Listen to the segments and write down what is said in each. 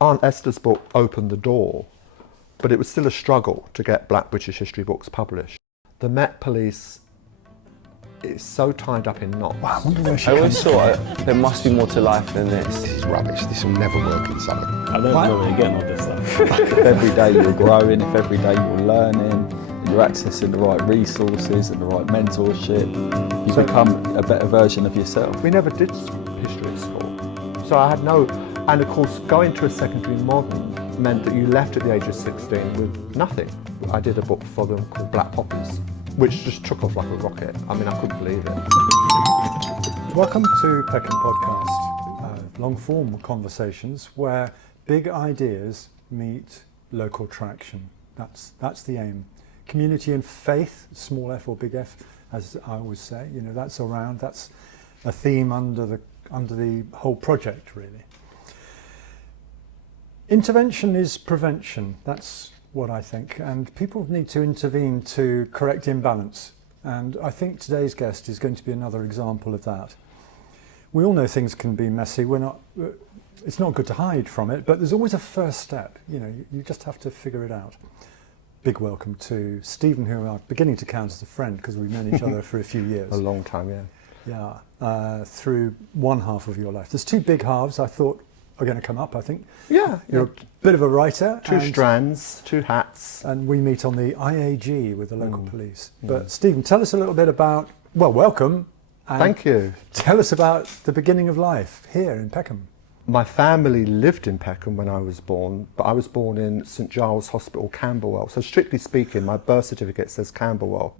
Aunt Esther's book opened the door, but it was still a struggle to get Black British history books published. The Met Police is so tied up in knots. Wow, I wonder where she I always comes thought from. there must be more to life than this. This is rubbish. This will never work in Southwark. I don't know where you're getting all this stuff. If every day you're growing, if every day you're learning, you're accessing the right resources and the right mentorship, you become a better version of yourself. We never did history at school. So I had no, and of course going to a secondary modern meant that you left at the age of 16 with nothing. I did a book for them called Black Poppies, which just took off like a rocket. I mean, I couldn't believe it. Welcome to Peckham Podcast, long-form conversations where big ideas meet local traction. That's the aim. Community and faith, small f or big F, as I always say. You know, that's around. That's a theme under the whole project, really. Intervention is prevention. That's what I think, and people need to intervene to correct imbalance. And I think today's guest is going to be another example of that. We all know things can be messy. It's not good to hide from it, but there's always a first step. You know, you just have to figure it out. Big welcome to Stephen, who I'm beginning to count as a friend because we've known each other for a few years. A long time, yeah. Yeah, through one half of your life. There's two big halves I thought are going to come up, I think. Yeah. You're a bit of a writer. Two strands, two hats. And we meet on the IAG with the local police. But Stephen, tell us a little bit about, well, welcome. And Thank you. Tell us about the beginning of life here in Peckham. My family lived in Peckham when I was born, but I was born in St Giles Hospital, Camberwell. So strictly speaking, my birth certificate says Camberwell.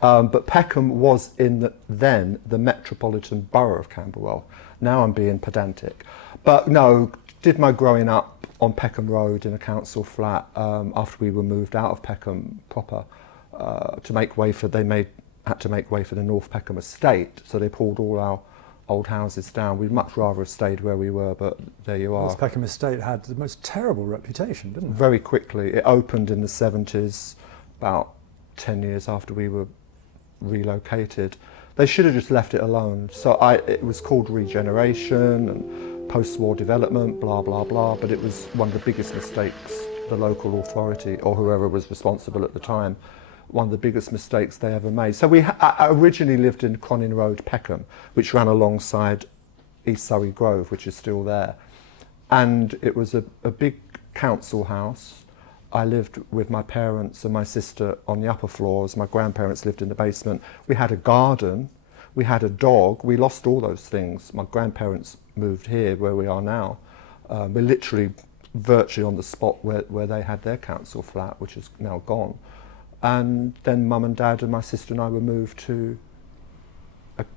Right. But Peckham was then the metropolitan borough of Camberwell. Now I'm being pedantic. But no, did my growing up on Peckham Road in a council flat after we were moved out of Peckham proper to make way for, had to make way for the North Peckham estate. So they pulled all our old houses down. We'd much rather have stayed where we were, but there you are. North Peckham estate had the most terrible reputation, didn't it? Very quickly. It opened in the 70s, about 10 years after we were relocated. They should have just left it alone. So it was called regeneration and post-war development, blah, blah, blah, but it was one of the biggest mistakes the local authority, or whoever was responsible at the time, one of the biggest mistakes they ever made. So I originally lived in Cronin Road, Peckham, which ran alongside East Surrey Grove, which is still there. And it was a big council house. I lived with my parents and my sister on the upper floors. My grandparents lived in the basement. We had a garden. We had a dog. We lost all those things. My grandparents moved here where we are now. We're literally virtually on the spot where they had their council flat, which is now gone. And then mum and dad and my sister and I were moved to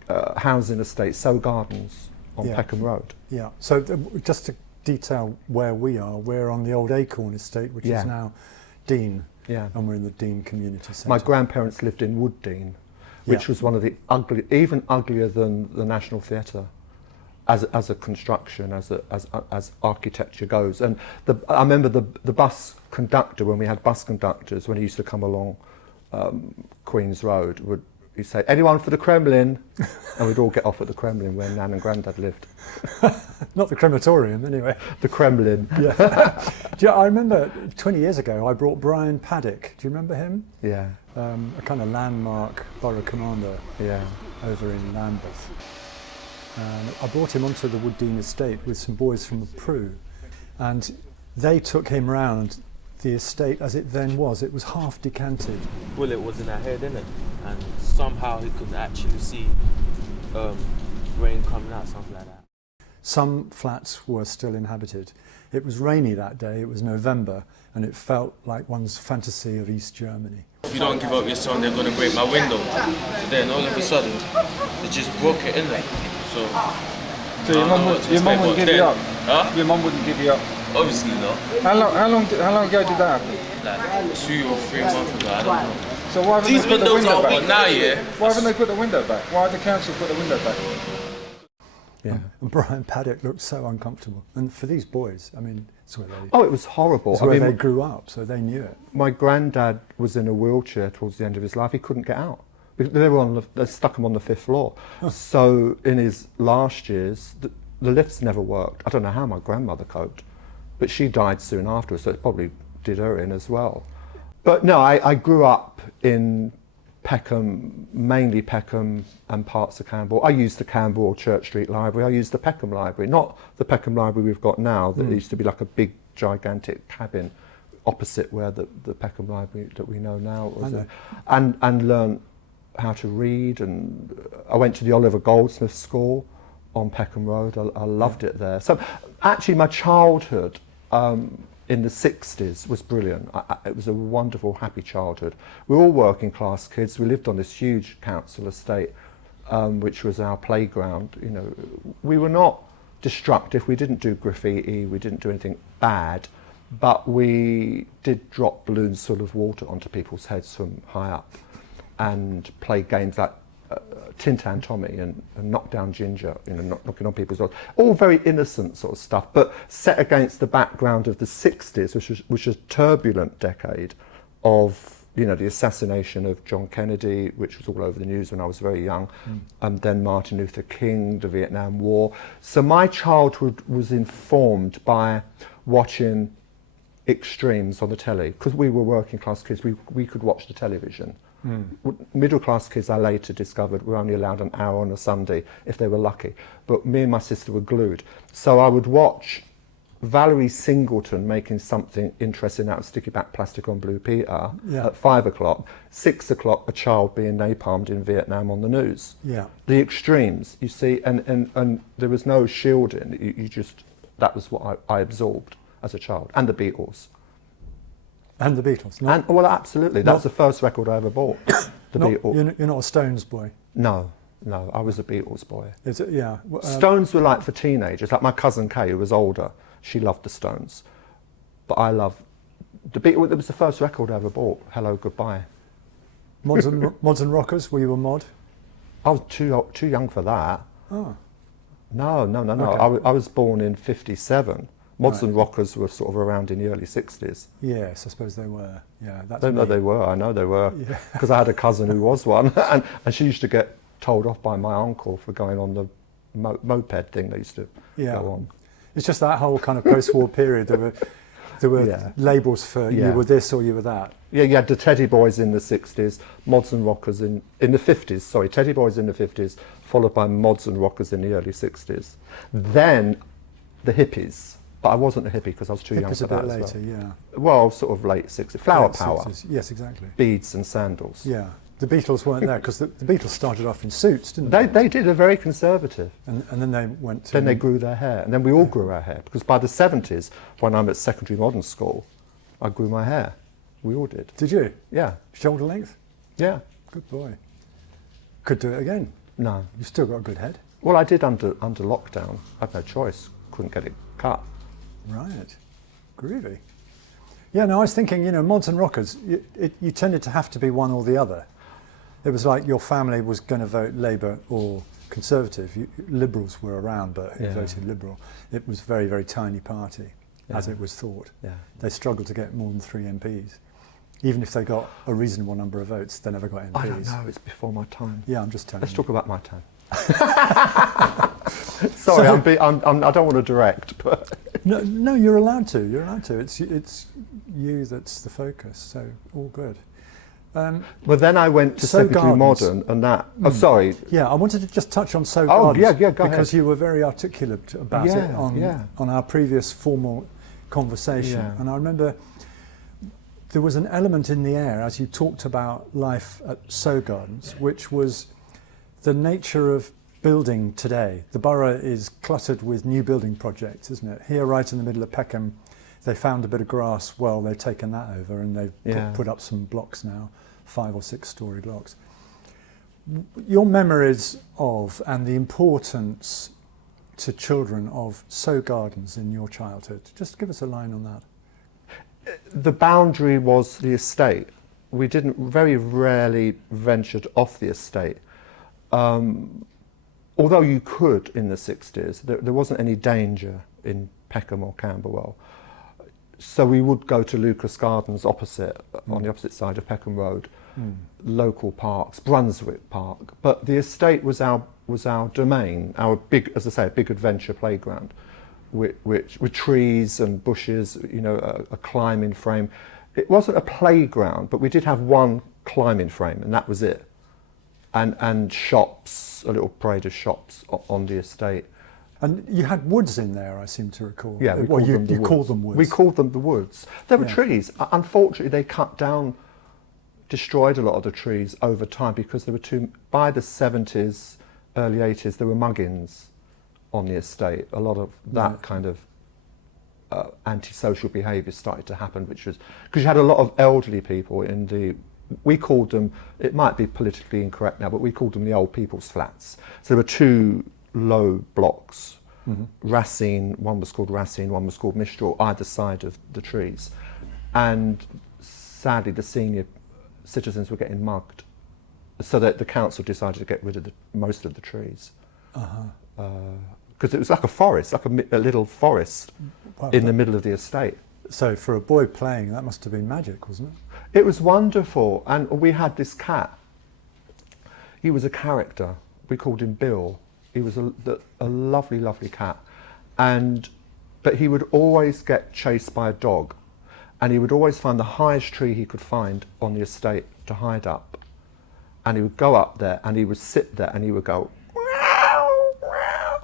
a housing estate, So Gardens on Peckham Road. Yeah, so just to detail where we are, we're on the old Acorn estate, which is now Dean, and we're in the Dean Community Centre. My grandparents lived in Wood Dean, which was one of the even uglier than the National Theatre as a construction, as architecture goes. And I remember the bus conductor, when we had bus conductors, when he used to come along Queen's Road, he'd say, "Anyone for the Kremlin?" And we'd all get off at the Kremlin where Nan and Grandad lived. Not the crematorium, anyway. The Kremlin. Yeah. I remember 20 years ago, I brought Brian Paddock. Do you remember him? Yeah. A kind of landmark borough commander over in Lambeth. And I brought him onto the Wood Dean estate with some boys from the Prue. And they took him round the estate as it then was. It was half decanted. Bullet was in our head, innit? And somehow he could actually see rain coming out, something like that. Some flats were still inhabited. It was rainy that day, it was November, and it felt like one's fantasy of East Germany. If you don't give up your son, they're going to break my window. So then all of a sudden, they just broke it in there. So your mum wouldn't give you up? Huh? Your mum wouldn't give you up? Obviously not. How long ago did that happen? Like 2 or 3 months ago, I don't know. So why haven't These they put the windows window are back? open now, Why haven't they put the window back? Why did the council put the window back? Yeah. And Brian Paddock looked so uncomfortable. And for these boys, I mean, it's where they, Oh, it was horrible. it's where they grew up, so they knew it. My granddad was in a wheelchair towards the end of his life. He couldn't get out. They stuck him on the 5th floor. So in his last years, the lifts never worked. I don't know how my grandmother coped. but she died soon afterwards, so it probably did her in as well. But no, I grew up in Peckham, mainly Peckham and parts of Camberwell. I used the Camberwell Church Street Library. I used the Peckham Library, not the Peckham Library we've got now, that used to be like a big, gigantic cabin opposite where the Peckham Library that we know now was. And learned how to read, and I went to the Oliver Goldsmith School on Peckham Road. I loved it there. So actually my childhood in the 60s was brilliant. It was a wonderful, happy childhood. We were all working class kids. We lived on this huge council estate, which was our playground. You know, we were not destructive. We didn't do graffiti. We didn't do anything bad, but we did drop balloons full of water onto people's heads from high up, and play games like Tin Tan Tommy and Knock Down Ginger, you know, knocking on people's doors. All very innocent sort of stuff, but set against the background of the 60s, which was a turbulent decade of, you know, the assassination of John Kennedy, which was all over the news when I was very young, and then Martin Luther King, the Vietnam War. So my childhood was informed by watching extremes on the telly, because we were working class kids. We could watch the television. Middle class kids, I later discovered, were only allowed an hour on a Sunday if they were lucky, but me and my sister were glued. So I would watch Valerie Singleton making something interesting out of sticky back plastic on Blue Peter at 5 o'clock. 6 o'clock, a child being napalmed in Vietnam on the news. The extremes, you see, and there was no shielding. You just, that was what I absorbed as a child. And the Beatles. And the Beatles. Well, absolutely. That was the first record I ever bought. The Beatles. You're not a Stones boy. No, I was a Beatles boy. Is it? Yeah. Stones were like for teenagers. Like my cousin Kay, who was older, she loved the Stones, but I love the Beatles. It was the first record I ever bought. Hello, Goodbye. Mods and Rockers. Were you a mod? I was too young for that. Oh. No. Okay. I was born in '57. Mods and Rockers were sort of around in the early 60s. Yes, I suppose they were. Yeah, that's No, they were. I know they were. Because I had a cousin who was one, and she used to get told off by my uncle for going on the moped thing they used to go on. It's just that whole kind of post-war period. There were labels for you were this or you were that. Yeah, you had the Teddy Boys in the 60s, Mods and Rockers in the 50s. Sorry, Teddy Boys in the 50s, followed by Mods and Rockers in the early 60s. Then the hippies. But I wasn't a hippie because I was too young for that later, as well. yeah. Well, sort of late 60s. Flower Late power. 60s. Yes, exactly. Beads and sandals. Yeah. The Beatles weren't there because the Beatles started off in suits, didn't they? They did. They're very conservative. And then they went to... Then they grew their hair. And then we all grew our hair. Because by the 70s, when I'm at secondary modern school, I grew my hair. We all did. Did you? Yeah. Shoulder length? Yeah. Good boy. Could do it again. No. You've still got a good head. Well, I did under lockdown. I had no choice. Couldn't get it cut. Right. Groovy. Yeah, no, I was thinking, you know, Mods and Rockers, you tended to have to be one or the other. It was like your family was going to vote Labour or Conservative. Liberals were around, but who voted Liberal? It was a very, very tiny party, as it was thought. Yeah. They struggled to get more than 3 MPs. Even if they got a reasonable number of votes, they never got MPs. I don't know, it's before my time. Yeah, I'm just telling Let's you. talk about my time. Sorry, I don't want to direct, but... No, you're allowed to. You're allowed to. It's you that's the focus. So all good. Well, then I went to secondary modern, and that. Oh, sorry. Yeah, I wanted to just touch on So Oh, Gardens go because ahead. you were very articulate about it on our previous formal conversation, and I remember there was an element in the air as you talked about life at So Gardens, which was the nature of building today. The borough is cluttered with new building projects, isn't it? Here, right in the middle of Peckham, they found a bit of grass. Well, they've taken that over and they've put up some blocks now, 5 or 6 story blocks. Your memories of and the importance to children of So Gardens in your childhood. Just give us a line on that. The boundary was the estate. We didn't very rarely ventured off the estate. Although you could in the 60s, there wasn't any danger in Peckham or Camberwell. So we would go to Lucas Gardens opposite, on the opposite side of Peckham Road, local parks, Brunswick Park. But the estate was our domain, our big, as I say, a big adventure playground. with trees and bushes, you know, a climbing frame. It wasn't a playground, but we did have one climbing frame, and that was it. And shops, a little parade of shops on the estate. And you had woods in there, I seem to recall. Yeah, we well, called them the you woods. called them woods. We called them the woods. There were Yeah. trees. Unfortunately, they cut down, destroyed a lot of the trees over time because there were by the 70s, early 80s, there were muggings on the estate. A lot of that Right. kind of antisocial behaviour started to happen, which was because you had a lot of elderly people in the, we called them, it might be politically incorrect now, but we called them the old people's flats. So there were two low blocks, Racine, one was called Racine, one was called Mistral, either side of the trees. And sadly, the senior citizens were getting mugged, so that the council decided to get rid of most of the trees. Because it was like a forest, like a little forest Wow, in the middle of the estate. So for a boy playing, that must have been magic, wasn't it? It was wonderful, and we had this cat. He was a character. We called him Bill. He was a lovely, lovely cat, but he would always get chased by a dog, and he would always find the highest tree he could find on the estate to hide up, and he would go up there, and he would sit there, and he would go, "Meow, meow."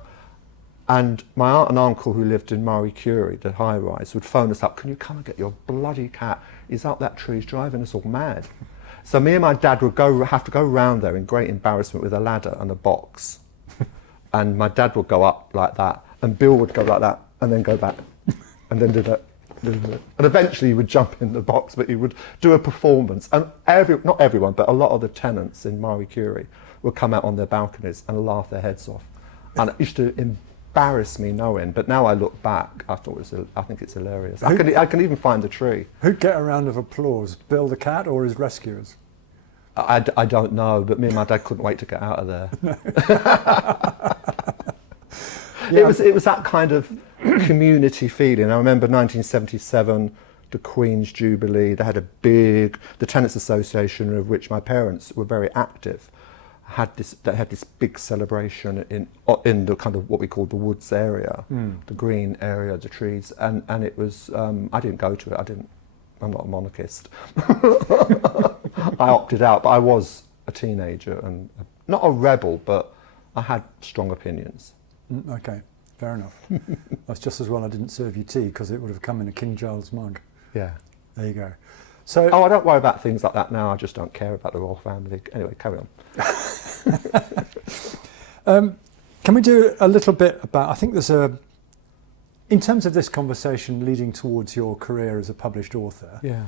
And my aunt and uncle, who lived in Marie Curie, the high-rise, would phone us up, "Can you come and get your bloody cat? He's up that tree, he's driving us all mad." So me and my dad would have to go round there in great embarrassment with a ladder and a box. And my dad would go up like that, and Bill would go like that, and then go back, and then do that. And eventually he would jump in the box, but he would do a performance. And not everyone, but a lot of the tenants in Marie Curie would come out on their balconies and laugh their heads off. And it used to embarrass me no end. But now I look back, I think it's hilarious. I can even find the tree. Who'd get a round of applause? Bill the cat or his rescuers? I don't know, but me and my dad couldn't wait to get out of there. Yeah. It was that kind of community feeling. I remember 1977, the Queen's Jubilee. They had the Tenants Association, of which my parents were very active, they had this big celebration in the kind of what we call the woods area, the green area, the trees, and it was. I didn't go to it. I'm not a monarchist. I opted out, but I was a teenager and not a rebel, but I had strong opinions. Okay, fair enough. That's just as well I didn't serve you tea, because it would have come in a King Charles mug. Yeah. There you go. So, Oh, I don't worry about things like that now. I just don't care about the royal family. Anyway, carry on. can we do a little bit about, I think there's in terms of this conversation leading towards your career as a published author, Yeah.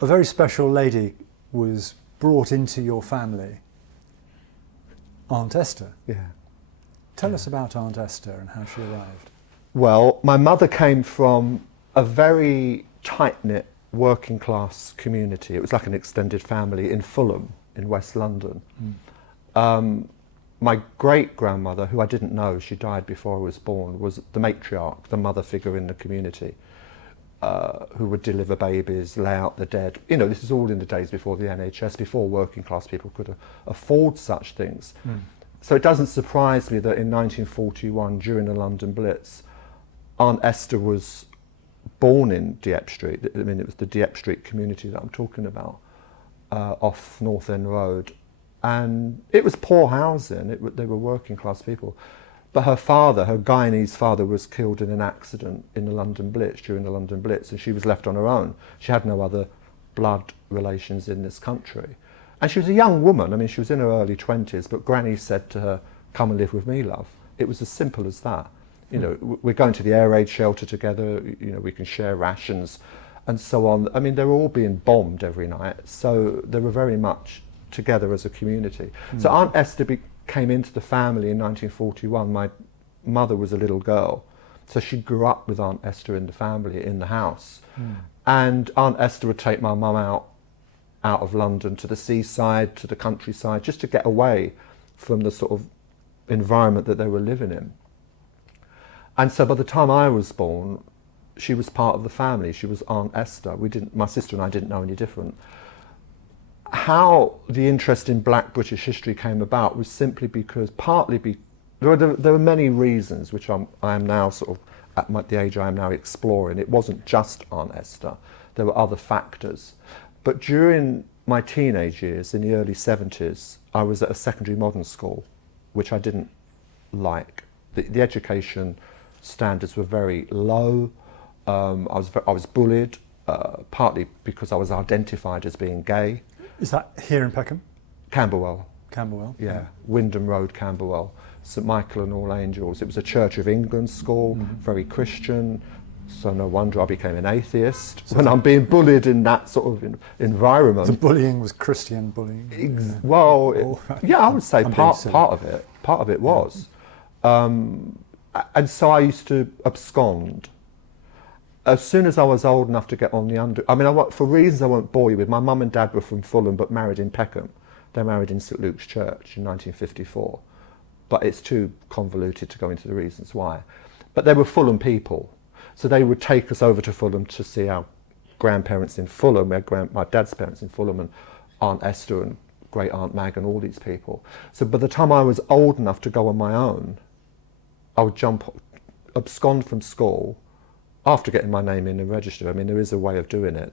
a very special lady was brought into your family, Aunt Esther. Yeah. Tell us about Aunt Esther and how she arrived. Well, my mother came from a very tight-knit working class community. It was like an extended family in Fulham, in West London. My great-grandmother, who I didn't know, she died before I was born, was the matriarch, the mother figure in the community, who would deliver babies, lay out the dead. You know, this is all in the days before the NHS, before working class people could afford such things. So it doesn't surprise me that in 1941, during the London Blitz, Aunt Esther was born in Dieppe Street. I mean, it was the Dieppe Street community that I'm talking about, off North End Road. And it was poor housing, they were working class people. But her father, her Guyanese father, was killed in an accident in the London Blitz, during the London Blitz, and she was left on her own. She had no other blood relations in this country. And she was a young woman. I mean, she was in her early 20s, but Granny said to her, "Come and live with me, love." It was as simple as that. You know, we're going to the air raid shelter together, you know, we can share rations and so on. I mean, they were all being bombed every night, so they were very much together as a community. So Aunt Esther came into the family in 1941. My mother was a little girl, so she grew up with Aunt Esther in the family, in the house. And Aunt Esther would take my mum out of London to the seaside, to the countryside, just to get away from the sort of environment that they were living in. And so by the time I was born, she was part of the family. She was Aunt Esther. My sister and I didn't know any different. How the interest in Black British history came about was simply because, There were many reasons which I am now sort of at the age I am now exploring. It wasn't just Aunt Esther. There were other factors. But during my teenage years, in the early 70s, I was at a secondary modern school, which I didn't like. The education standards were very low. I was bullied, partly because I was identified as being gay. Is that here in Peckham? Camberwell. Camberwell? Yeah, Wyndham Road, Camberwell. St Michael and All Angels. It was a Church of England school, very Christian, so no wonder I became an atheist when I'm being bullied in that sort of environment. The bullying was Christian bullying. Well, yeah, I would say I'm part being silly. of it was. And so I used to abscond. As soon as I was old enough to get on the for reasons I won't bore you with, my mum and dad were from Fulham but married in Peckham. They married in St Luke's Church in 1954. But it's too convoluted to go into the reasons why. But they were Fulham people. So they would take us over to Fulham to see our grandparents in Fulham, my dad's parents in Fulham, and Aunt Esther and great Aunt Mag and all these people. So by the time I was old enough to go on my own, I would abscond from school after getting my name in and register. I mean, there is a way of doing it.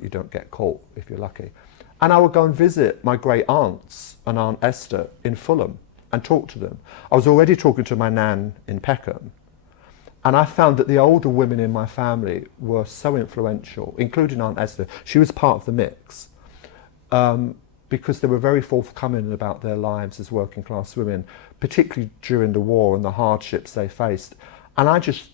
You don't get caught if you're lucky. And I would go and visit my great aunts and Aunt Esther in Fulham and talk to them. I was already talking to my nan in Peckham, and I found that the older women in my family were so influential, including Aunt Esther. She was part of the mix, because they were very forthcoming about their lives as working class women, particularly during the war and the hardships they faced. And it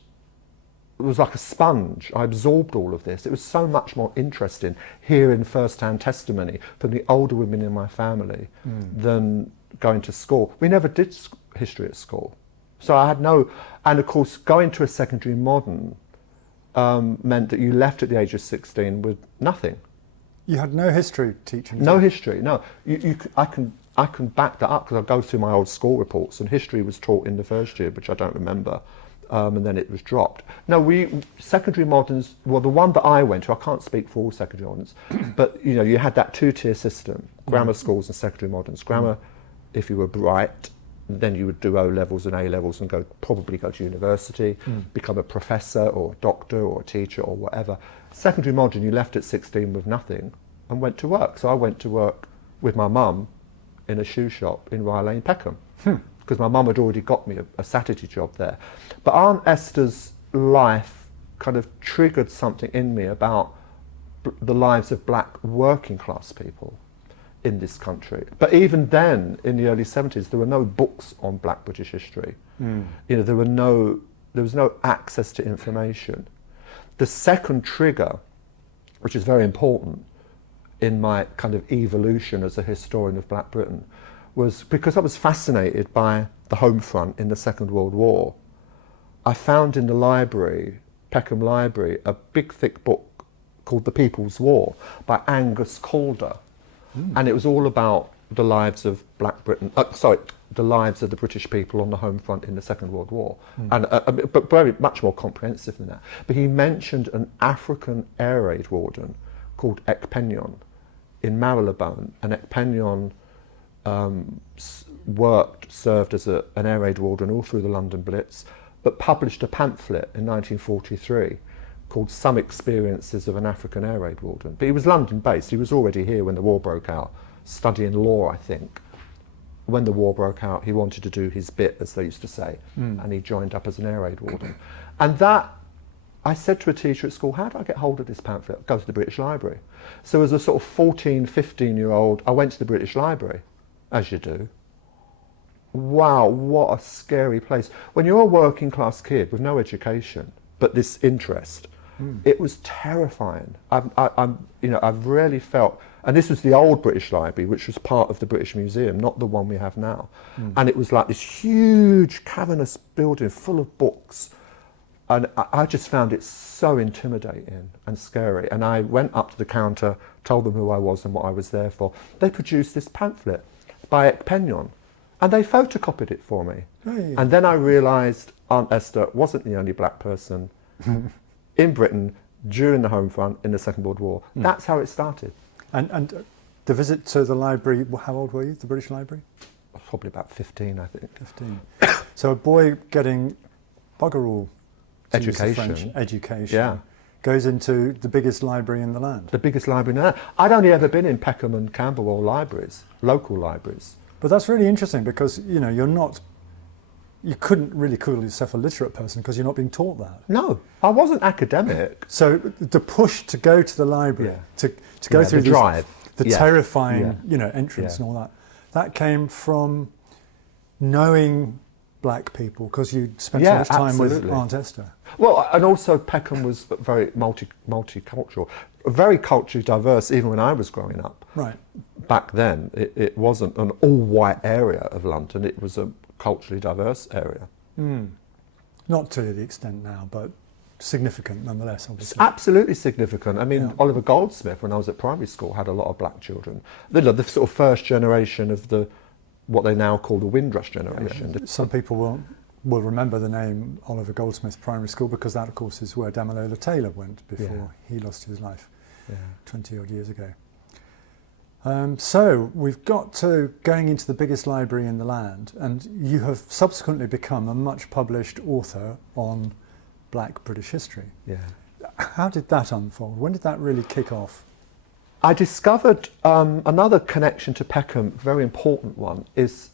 was like a sponge. I absorbed all of this. It was so much more interesting hearing first-hand testimony from the older women in my family than going to school. We never did history at school. So I had and of course going to a secondary modern meant that you left at the age of 16 with nothing. You had no history teaching? No history, no. I can back that up because I go through my old school reports, and history was taught in the first year, which I don't remember, and then it was dropped. No, secondary moderns, well, the one that I went to, I can't speak for all secondary moderns, but you had that two-tier system, grammar schools and secondary moderns. Grammar, if you were bright, then you would do O-levels and A-levels and probably go to university, become a professor or a doctor or a teacher or whatever. Secondary modern, you left at 16 with nothing and went to work. So I went to work with my mum in a shoe shop in Rye Lane, Peckham, because my mum had already got me a Saturday job there. But Aunt Esther's life kind of triggered something in me about the lives of black working class people in this country. But even then, in the early 70s, there were no books on black British history. There was no access to information. The second trigger, which is very important in my kind of evolution as a historian of Black Britain, was because I was fascinated by the home front in the Second World War. I found in the library, Peckham Library, a big thick book called The People's War by Angus Calder. And it was all about the lives of Black Britain, the lives of the British people on the home front in the Second World War, but very much more comprehensive than that. But he mentioned an African air raid warden called Ekpenyon in Marylebone, and Ekpenyon served as an air raid warden all through the London Blitz, but published a pamphlet in 1943 called Some Experiences of an African Air Raid Warden. But he was London-based. He was already here when the war broke out, studying law, I think. When the war broke out, he wanted to do his bit, as they used to say, and he joined up as an air raid warden. And that, I said to a teacher at school, how do I get hold of this pamphlet? Go to the British Library. So as a sort of 14, 15-year-old, I went to the British Library, as you do. Wow, what a scary place. When you're a working class kid with no education, but this interest, it was terrifying. I've really felt, and this was the old British Library, which was part of the British Museum, not the one we have now. And it was like this huge cavernous building full of books. And I just found it so intimidating and scary. And I went up to the counter, told them who I was and what I was there for. They produced this pamphlet by Ekpenyon, and they photocopied it for me. Hey. And then I realised Aunt Esther wasn't the only black person in Britain during the home front in the Second World War. That's how it started. And the visit to the library, how old were you, the British Library? Probably about 15, I think. 15. So a boy getting bugger all to use the Education. French, education Yeah. goes into the biggest library in the land. The biggest library now. I'd only ever been in Peckham and Camberwell libraries, local libraries. But that's really interesting because, you know, you couldn't really call yourself a literate person because you're not being taught that. No, I wasn't academic. So the push to go to the library, Yeah. to go Yeah, through the drive. the Yeah. terrifying, Yeah. you know, entrance Yeah. and all that came from knowing black people because you'd spent so Yeah, much time absolutely. with Aunt Esther. Well, and also Peckham was very multicultural, very culturally diverse even when I was growing up. Right. Back then, it wasn't an all-white area of London, it was a culturally diverse area. Not to the extent now, but significant nonetheless, It's obviously. absolutely significant. I mean, Yeah. Oliver Goldsmith, when I was at primary school, had a lot of black children. The sort of first generation of what they now call the Windrush generation. Some people will remember the name Oliver Goldsmith Primary School because that, of course, is where Damilola Taylor went before he lost his life 20 odd years ago. So we've got to going into the biggest library in the land, and you have subsequently become a much published author on Black British history. Yeah. How did that unfold? When did that really kick off? I discovered another connection to Peckham, very important one, is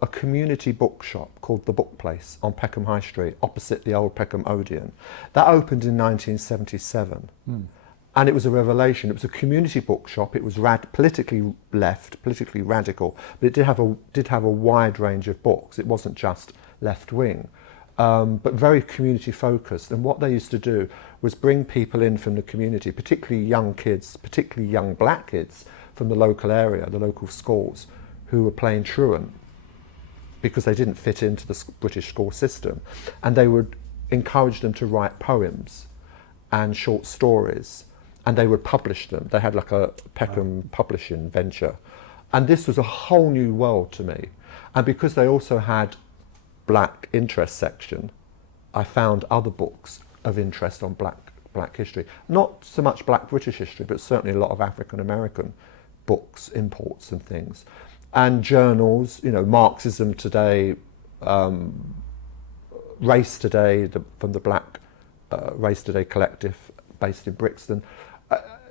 a community bookshop called The Book Place on Peckham High Street, opposite the old Peckham Odeon. That opened in 1977. And it was a revelation. It was a community bookshop. It was politically left, politically radical, but it did have a wide range of books. It wasn't just left wing, but very community focused. And what they used to do was bring people in from the community, particularly young kids, particularly young black kids from the local area, the local schools, who were playing truant because they didn't fit into the British school system. And they would encourage them to write poems and short stories, and they would publish them. They had like a Peckham publishing venture. And this was a whole new world to me. And because they also had black interest section, I found other books of interest on black history. Not so much black British history, but certainly a lot of African American books, imports and things. And journals, you know, Marxism Today, Race Today, from the Black Race Today collective based in Brixton.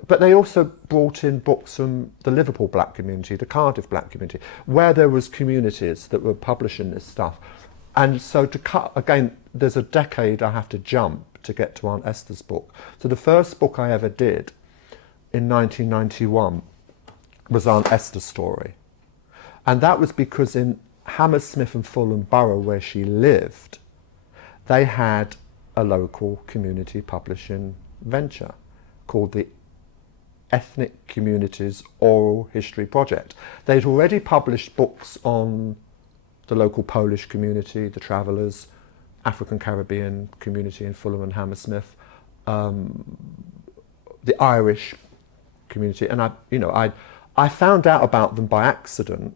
But they also brought in books from the Liverpool black community, the Cardiff black community, where there was communities that were publishing this stuff. And so to cut, again, there's a decade I have to jump to get to Aunt Esther's book. So the first book I ever did in 1991 was Aunt Esther's story. And that was because in Hammersmith and Fulham Borough, where she lived, they had a local community publishing venture called the Ethnic Communities Oral History Project. They'd already published books on the local Polish community, the Travellers, African Caribbean community in Fulham and Hammersmith, the Irish community, and I found out about them by accident,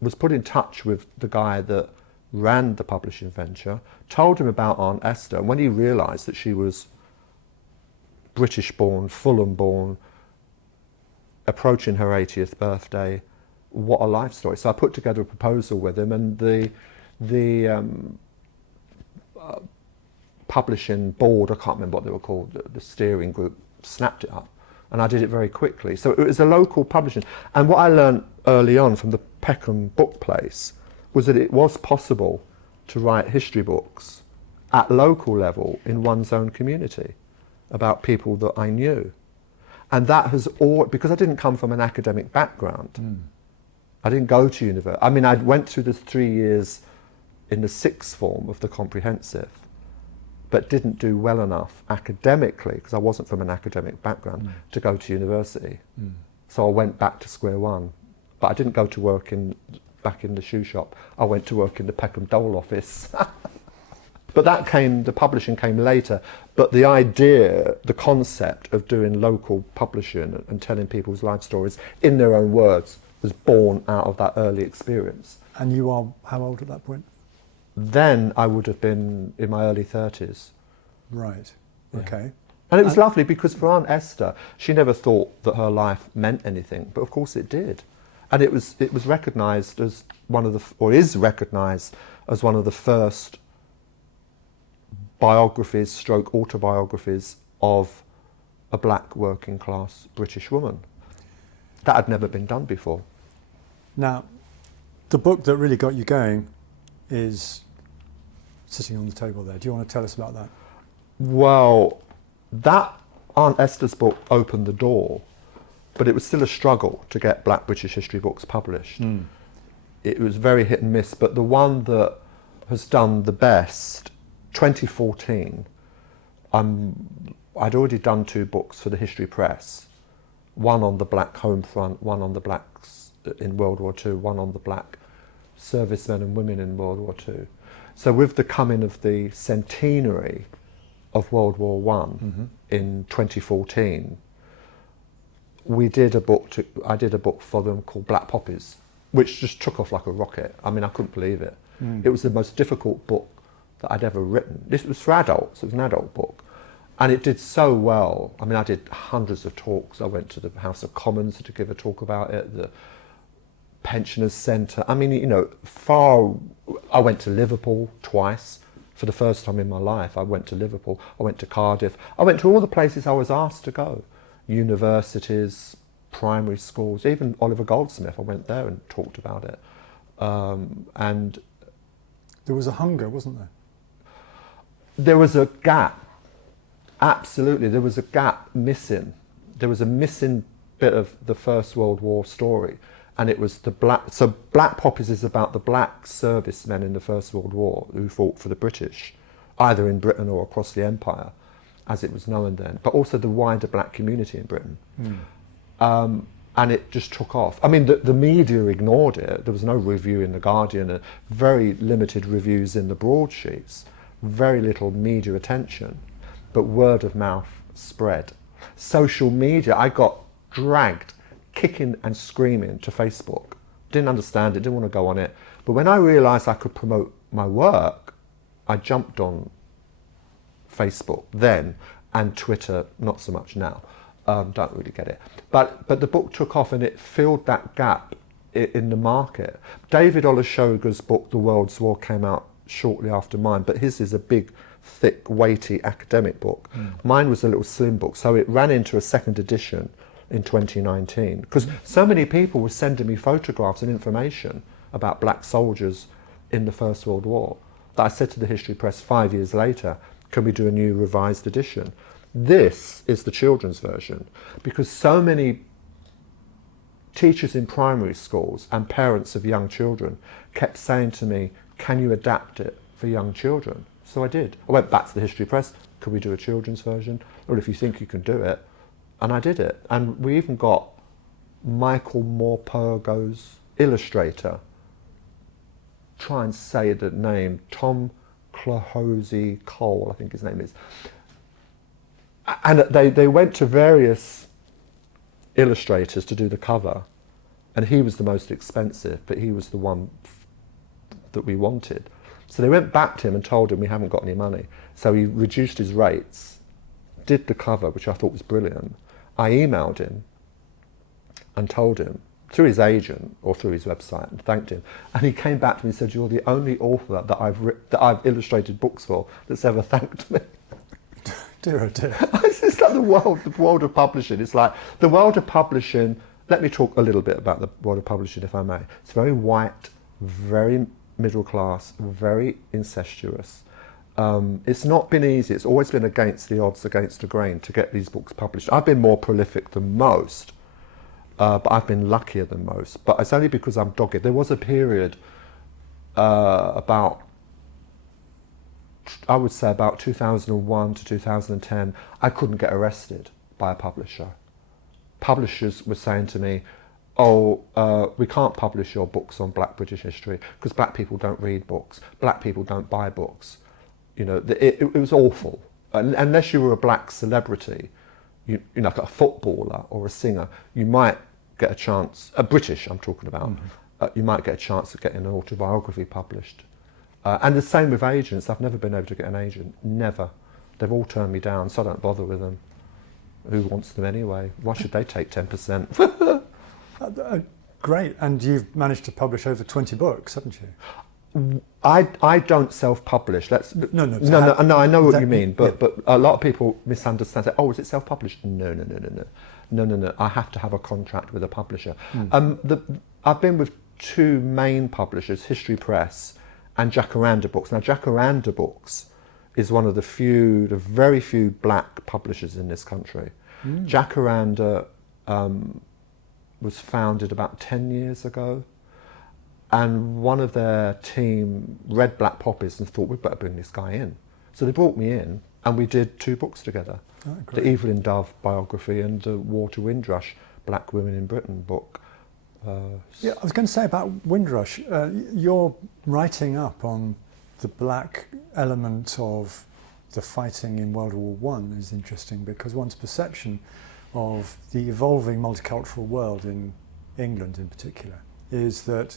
was put in touch with the guy that ran the publishing venture, told him about Aunt Esther, and when he realised that she was British born, Fulham born, approaching her 80th birthday, what a life story. So I put together a proposal with him, and the publishing board, I can't remember what they were called, the steering group, snapped it up, and I did it very quickly. So it was a local publishing. And what I learned early on from the Peckham Book Place was that it was possible to write history books at local level in one's own community about people that I knew. And that has all, because I didn't come from an academic background, I didn't go to university. I mean, I went through the 3 years in the sixth form of the comprehensive, but didn't do well enough academically, because I wasn't from an academic background, to go to university. So I went back to square one. But I didn't go to work back in the shoe shop. I went to work in the Peckham Dole office. But the publishing came later. But the idea, the concept of doing local publishing and telling people's life stories in their own words was born out of that early experience. And you are how old at that point? Then I would have been in my early 30s. Right. Yeah. Okay. And it was lovely because for Aunt Esther, she never thought that her life meant anything, but of course it did. and it was recognised as one of the, or is recognised as one of the first biographies, stroke autobiographies of a black working class British woman. That had never been done before. Now, the book that really got you going is sitting on the table there. Do you want to tell us about that? Well, that Aunt Esther's book opened the door, but it was still a struggle to get black British history books published. It was very hit and miss, but the one that has done the best, 2014, I'd already done 2 books for the History Press, one on the black home front, one on the blacks in World War II, one on the black servicemen and women in World War II. So with the coming of the centenary of World War I in 2014, I did a book for them called Black Poppies, which just took off like a rocket. I mean, I couldn't believe it. It was the most difficult book that I'd ever written. This was for adults, it was an adult book. And it did so well. I mean, I did hundreds of talks. I went to the House of Commons to give a talk about it, the Pensioners Centre. I mean, you know, I went to Liverpool twice. For the first time in my life, I went to Liverpool, I went to Cardiff, I went to all the places I was asked to go. Universities, primary schools, even Oliver Goldsmith, I went there and talked about it. And There was a hunger, wasn't there? there was a gap, absolutely, there was a gap missing. There was a missing bit of the First World War story, and it was the black, so Black Poppies is about the black servicemen in the First World War who fought for the British, either in Britain or across the Empire, as it was known then, but also the wider black community in Britain. And it just took off. I mean, the media ignored it. There was no review in The Guardian, and very limited reviews in the broadsheets, very little media attention, but word of mouth spread. Social media, I got dragged kicking and screaming to Facebook. Didn't understand it, didn't want to go on it. But when I realised I could promote my work, I jumped on Facebook then, and Twitter, not so much now. Don't really get it. But the book took off, and it filled that gap in the market. David Olusoga's book, The World's War, came out shortly after mine, but his is a big, thick, weighty academic book. Mine was a little slim book, so it ran into a second edition in 2019, because so many people were sending me photographs and information about black soldiers in the First World War that I said to the History Press 5 years later, can we do a new revised edition? This is the children's version, because so many teachers in primary schools and parents of young children kept saying to me, can you adapt it for young children? So I did. I went back to the History Press, could we do a children's version? Well, if you think you can do it. And I did it. And we even got Michael Morpurgo's illustrator, try and say the name, Tom Clohosey Cole, I think his name is. And they went to various illustrators to do the cover, and he was the most expensive, but he was the one that we wanted. So they went back to him and told him we haven't got any money. So he reduced his rates, did the cover, which I thought was brilliant. I emailed him and told him, through his agent or through his website, and thanked him. And he came back to me and said, you're the only author that I've illustrated books for that's ever thanked me. Dear, oh dear. It's like the world of publishing. It's like the world of publishing. Let me talk a little bit about the world of publishing, if I may. It's very white, very middle class, very incestuous. It's not been easy. It's always been against the odds, against the grain to get these books published. I've been more prolific than most, but I've been luckier than most. But it's only because I'm dogged. There was a period I would say about 2001 to 2010, I couldn't get arrested by a publisher. Publishers were saying to me, we can't publish your books on black British history because black people don't read books, black people don't buy books. You know, it was awful. Unless you were a black celebrity, you know, like a footballer or a singer, you might get a chance, British I'm talking about, you might get a chance of getting an autobiography published. And the same with agents. I've never been able to get an agent, never. They've all turned me down, so I don't bother with them. Who wants them anyway? Why should they take 10%? Great, and you've managed to publish over 20 books, haven't you? I don't self-publish. No, I know what that- you mean, yeah. but a lot of people misunderstand. Say, oh, is it self-published? No. I have to have a contract with a publisher. I've been with two main publishers, History Press and Jacaranda Books. Now, Jacaranda Books is one of the very few black publishers in this country. Jacaranda was founded about 10 years ago. And one of their team read Black Poppies and thought, we'd better bring this guy in. So they brought me in and we did 2 books together. Oh, The great. Evelyn Dove biography and the Walter Windrush Black Women in Britain book. Yeah, I was going to say about Windrush, you're writing up on the black element of the fighting in World War I is interesting because one's perception of the evolving multicultural world in England in particular is that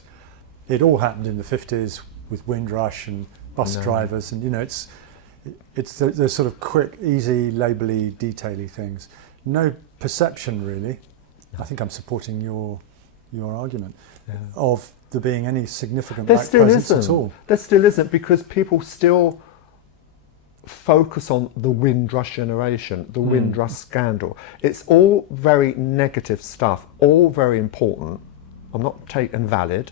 it all happened in the 50s with Windrush and bus drivers, and it's the sort of quick, easy, labelly, detaily things. No perception really. I think I'm supporting your argument of there being any significant There black still presence isn't. at all. There still isn't, because people still focus on the Windrush generation, the Windrush scandal. It's all very negative stuff, all very important. I'm not taking valid,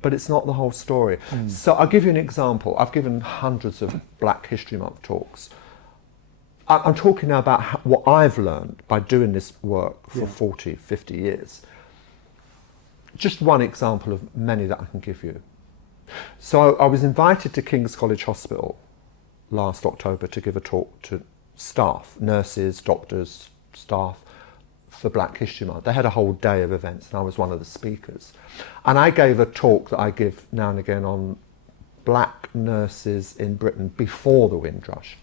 but it's not the whole story. So I'll give you an example. I've given hundreds of Black History Month talks. I'm talking now about what I've learned by doing this work for 40, 50 years. Just one example of many that I can give you. So I was invited to King's College Hospital last October to give a talk to staff, nurses, doctors, staff, for Black History Month. They had a whole day of events and I was one of the speakers. And I gave a talk that I give now and again on black nurses in Britain before the Windrush.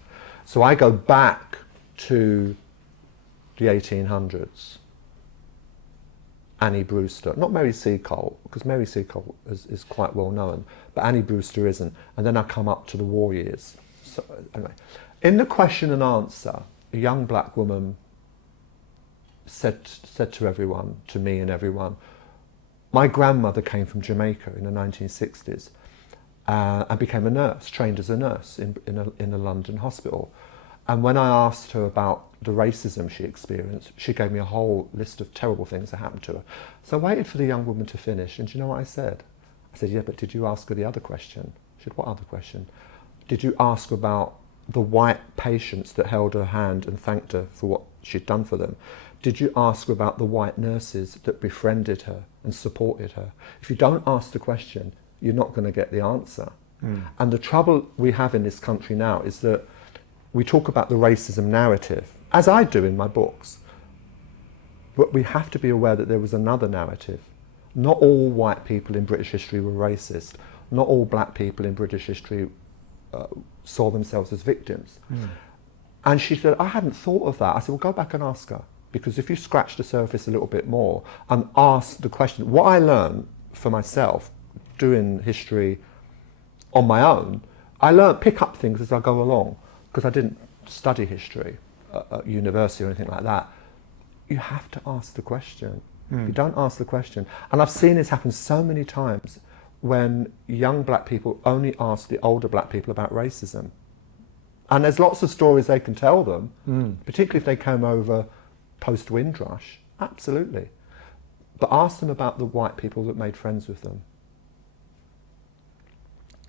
So I go back to the 1800s. Annie Brewster, not Mary Seacole, because Mary Seacole is quite well known, but Annie Brewster isn't. And then I come up to the war years. So anyway, in the question and answer, a young black woman said to everyone, to me and everyone, my grandmother came from Jamaica in the 1960s and became a nurse, trained as a nurse in a London hospital. And when I asked her about the racism she experienced, she gave me a whole list of terrible things that happened to her. So I waited for the young woman to finish, and do you know what I said? I said, yeah, but did you ask her the other question? She said, what other question? Did you ask her about the white patients that held her hand and thanked her for what she'd done for them? Did you ask her about the white nurses that befriended her and supported her? If you don't ask the question, you're not going to get the answer. And the trouble we have in this country now is that we talk about the racism narrative, as I do in my books, but we have to be aware that there was another narrative. Not all white people in British history were racist. Not all black people in British history saw themselves as victims. And she said, I hadn't thought of that. I said, well, go back and ask her. Because if you scratch the surface a little bit more and ask the question, what I learned for myself doing history on my own, I pick up things as I go along, because I didn't study history at university or anything like that. You have to ask the question. You don't ask the question. And I've seen this happen so many times when young black people only ask the older black people about racism. And there's lots of stories they can tell them, particularly if they came over post-Windrush, absolutely. But ask them about the white people that made friends with them.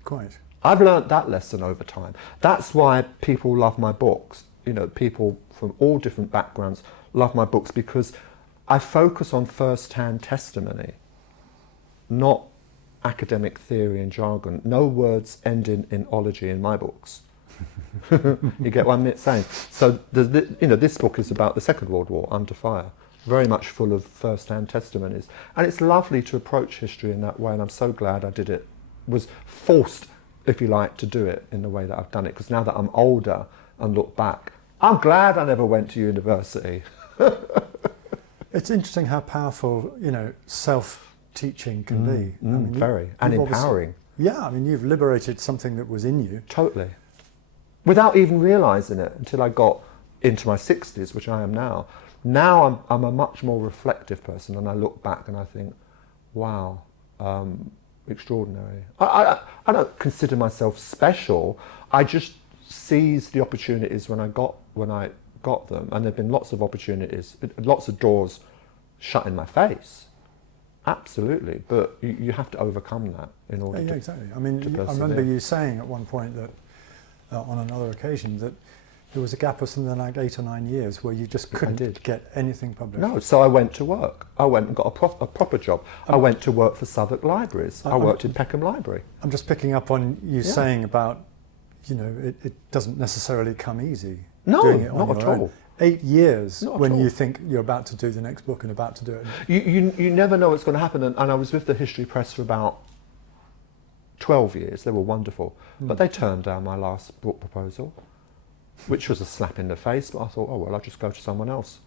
Quite. I've learnt that lesson over time. That's why people love my books. People from all different backgrounds love my books, because I focus on first-hand testimony, not academic theory and jargon. No words ending in ology in my books. You get what I'm saying? So this book is about the Second World War, Under Fire, very much full of first-hand testimonies. And it's lovely to approach history in that way, and I'm so glad I did it. Was forced, if you like, to do it in the way that I've done it, because now that I'm older and look back, I'm glad I never went to university. It's interesting how powerful, self-teaching can be. Very, and you've empowering. Yeah, you've liberated something that was in you. Totally. Without even realising it until I got into my 60s, which I am now. Now I'm a much more reflective person, and I look back and I think, wow, extraordinary. I don't consider myself special. I just seized the opportunities when I got them, and there've been lots of opportunities, lots of doors shut in my face. Absolutely, but you have to overcome that in order Yeah, to exactly. I mean, to I remember persevere. you saying at one point that on another occasion that there was a gap of something like 8 or 9 years where you just couldn't did. get anything published. No, so I went to work. I went and got a proper job. I went to work for Southwark Libraries. I worked in Peckham Library. I'm just picking up on you Yeah. saying about, you know, it doesn't necessarily come easy. No, doing it on not your at own. all. 8 years Not at when all. you think you're about to do the next book and about to do it. You never know what's going to happen. And I was with the History Press for about 12 years. They were wonderful. But they turned down my last book proposal, which was a slap in the face. But I thought, oh, well, I'll just go to someone else.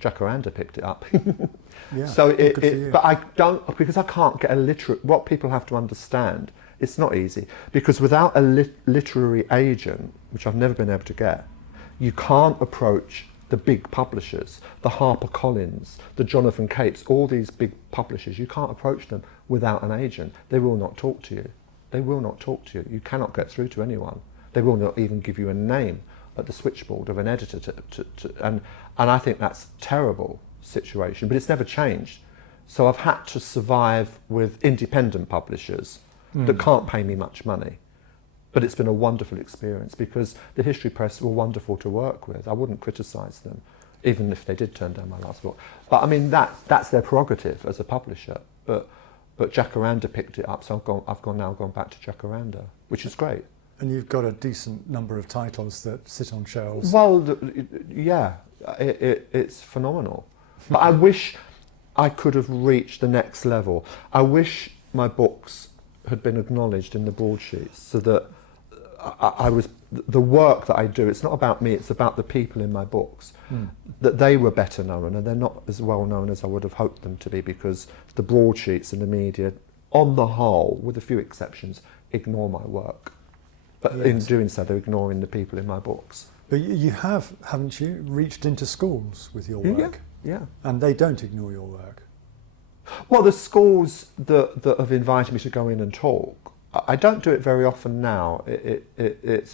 Jacaranda picked it up. Yeah, So good for you. but I don't, because I can't get a literate, what people have to understand, it's not easy. Because without a literary agent, which I've never been able to get, you can't approach the big publishers, the HarperCollins, the Jonathan Capes, all these big publishers. You can't approach them without an agent. They will not talk to you. They will not talk to you. You cannot get through to anyone. They will not even give you a name at the switchboard of an editor. And I think that's a terrible situation, but it's never changed. So I've had to survive with independent publishers that can't pay me much money. But it's been a wonderful experience because the History Press were wonderful to work with. I wouldn't criticise them, even if they did turn down my last book. But I mean, that's their prerogative as a publisher. But Jacaranda picked it up, so I've now gone back to Jacaranda, which is great. And you've got a decent number of titles that sit on shelves. Well, yeah, it's phenomenal. But I wish I could have reached the next level. I wish my books had been acknowledged in the broadsheets so that I was, the work that I do, it's not about me, it's about the people in my books, that they were better known, and they're not as well known as I would have hoped them to be because the broadsheets and the media, on the whole, with a few exceptions, ignore my work. But in Yes. doing so, they're ignoring the people in my books. But you have, haven't you, reached into schools with your work? Yeah. And they don't ignore your work. Well, the schools that have invited me to go in and talk, I don't do it very often now.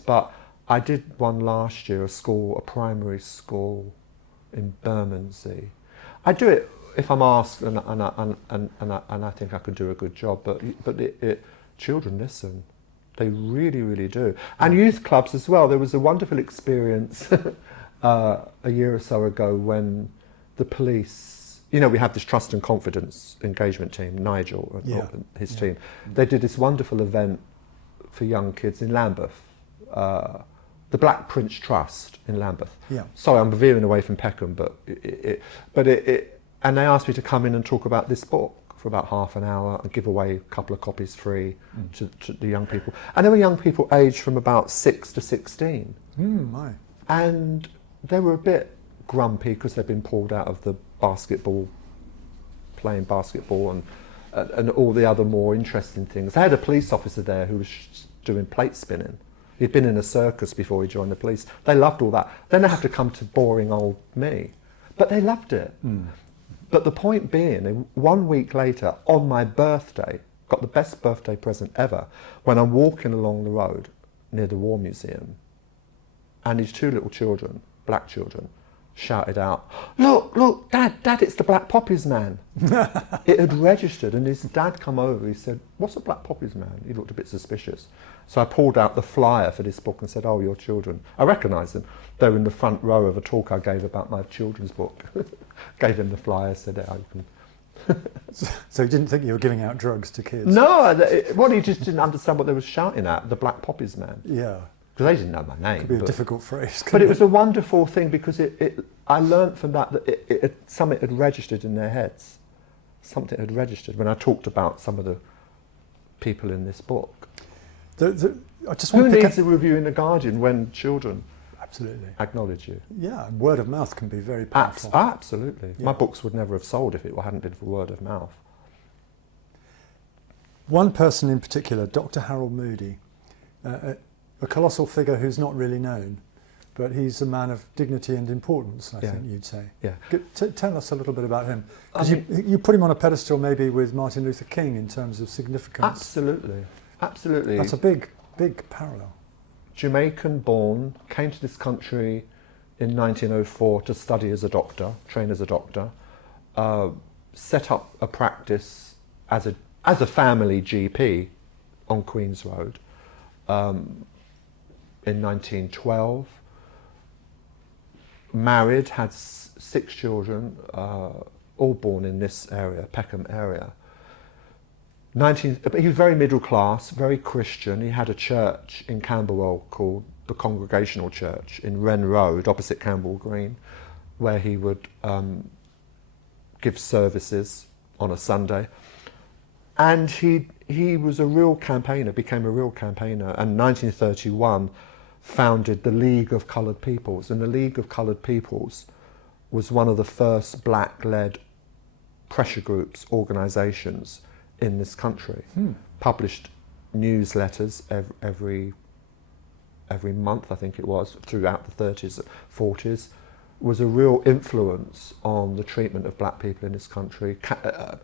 But I did one last year, a primary school in Bermondsey. I do it if I'm asked, and I think I could do a good job. But children listen. They really, really do. And youth clubs as well. There was a wonderful experience a year or so ago when the police, you know, we have this trust and confidence engagement team, Nigel and his team. They did this wonderful event for young kids in Lambeth, the Black Prince Trust in Lambeth. Yeah. Sorry, I'm veering away from Peckham, and they asked me to come in and talk about this book for about half an hour and give away a couple of copies free to the young people. And there were young people aged from about 6 to 16. My. And they were a bit grumpy because they'd been pulled out of the playing basketball and all the other more interesting things. They had a police officer there who was doing plate spinning. He'd been in a circus before he joined the police. They loved all that. Then they have to come to boring old me. But they loved it. But the point being, 1 week later, on my birthday, got the best birthday present ever, when I'm walking along the road near the War Museum, and these two little children, black children, shouted out, look, Dad, it's the Black Poppies man. It had registered, and his dad come over, he said, what's a Black Poppies man? He looked a bit suspicious. So I pulled out the flyer for this book and said, oh, your children. I recognised them. They were in the front row of a talk I gave about my children's book. Gave him the flyer, said, oh, you can... So you didn't think you were giving out drugs to kids? No, he just didn't understand what they were shouting at, the Black Poppies man. Yeah. Because they didn't know my name. Could be a difficult phrase. But it was a wonderful thing because I learnt from that something had registered in their heads. Something had registered when I talked about some of the people in this book. I just Who want to pick needs up... a review in The Guardian when children Absolutely. acknowledge you? Yeah, word of mouth can be very powerful. Absolutely. Yeah. My books would never have sold if it hadn't been for word of mouth. One person in particular, Dr. Harold Moody, a colossal figure who's not really known, but he's a man of dignity and importance, I Yeah. think you'd say. Yeah. Tell us a little bit about him. I 'Cause you put him on a pedestal maybe with Martin Luther King in terms of significance. Absolutely, absolutely. That's a big parallel. Jamaican born, came to this country in 1904 to study as a doctor, train as a doctor, set up a practice as a family GP on Queen's Road in 1912. Married, had 6 children, all born in this area, Peckham area. But he was very middle class, very Christian. He had a church in Camberwell called the Congregational Church in Wren Road, opposite Camberwell Green, where he would give services on a Sunday. And he was a real campaigner, became a real campaigner, and in 1931 founded the League of Coloured Peoples. And the League of Coloured Peoples was one of the first black-led pressure groups, organisations in this country. Published newsletters every month, I think it was, throughout the 30s, 40s. Was a real influence on the treatment of black people in this country,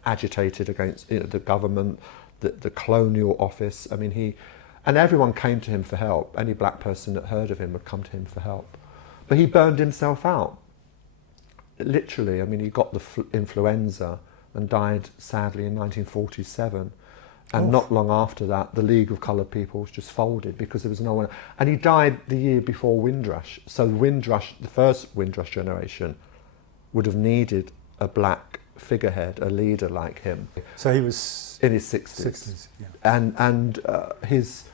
agitated against the government, the colonial office. I mean, and everyone came to him for help. Any black person that heard of him would come to him for help. But he burned himself out. Literally, I mean, he got the influenza and died sadly in 1947. And not long after that, the League of Coloured Peoples just folded because there was no one. And he died the year before Windrush. So Windrush, the first Windrush generation, would have needed a black figurehead, a leader like him. So he was in his 60s. 60s, yeah. And his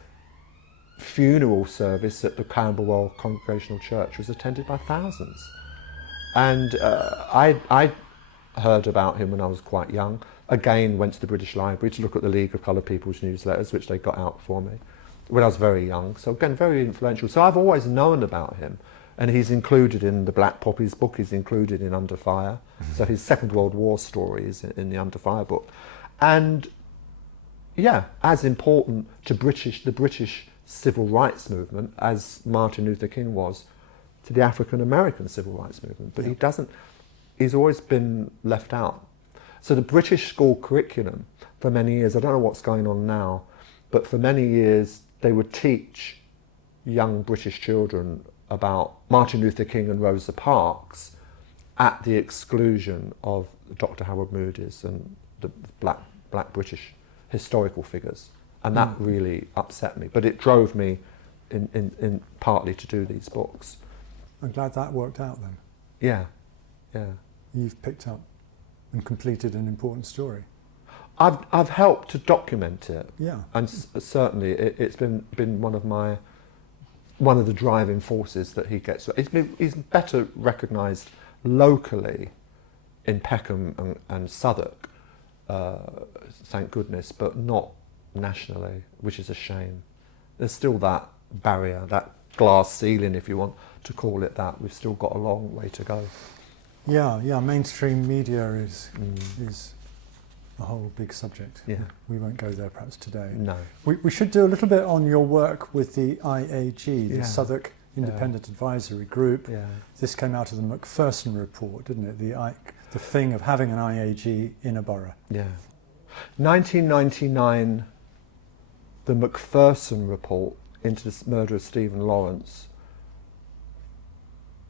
funeral service at the Camberwell Congregational Church was attended by thousands. And I heard about him when I was quite young. Again, went to the British Library to look at the League of Coloured People's newsletters, which they got out for me when I was very young. So again, very influential. So I've always known about him. And he's included in the Black Poppies book, he's included in Under Fire. So his Second World War story is in the Under Fire book. And yeah, as important to the British civil rights movement as Martin Luther King was to the African American civil rights movement. But he's always been left out. So the British school curriculum for many years, I don't know what's going on now, but for many years they would teach young British children about Martin Luther King and Rosa Parks at the exclusion of Dr. Howard Moody's and the black British historical figures. And that really upset me. But it drove me in partly to do these books. I'm glad that worked out then. Yeah. You've picked up and completed an important story. I've helped to document it. Yeah. And certainly it's been one of the driving forces that he gets. He's better recognised locally in Peckham and Southwark, thank goodness, but not nationally, which is a shame. There's still that barrier, that glass ceiling, if you want to call it that. We've still got a long way to go. Yeah, mainstream media is a whole big subject. Yeah. We won't go there perhaps today. No. We should do a little bit on your work with the IAG, the Yeah. Southwark Independent Advisory Group. Yeah. This came out of the Macpherson report, didn't it? The thing of having an IAG in a borough. Yeah. 1999, the Macpherson report into the murder of Stephen Lawrence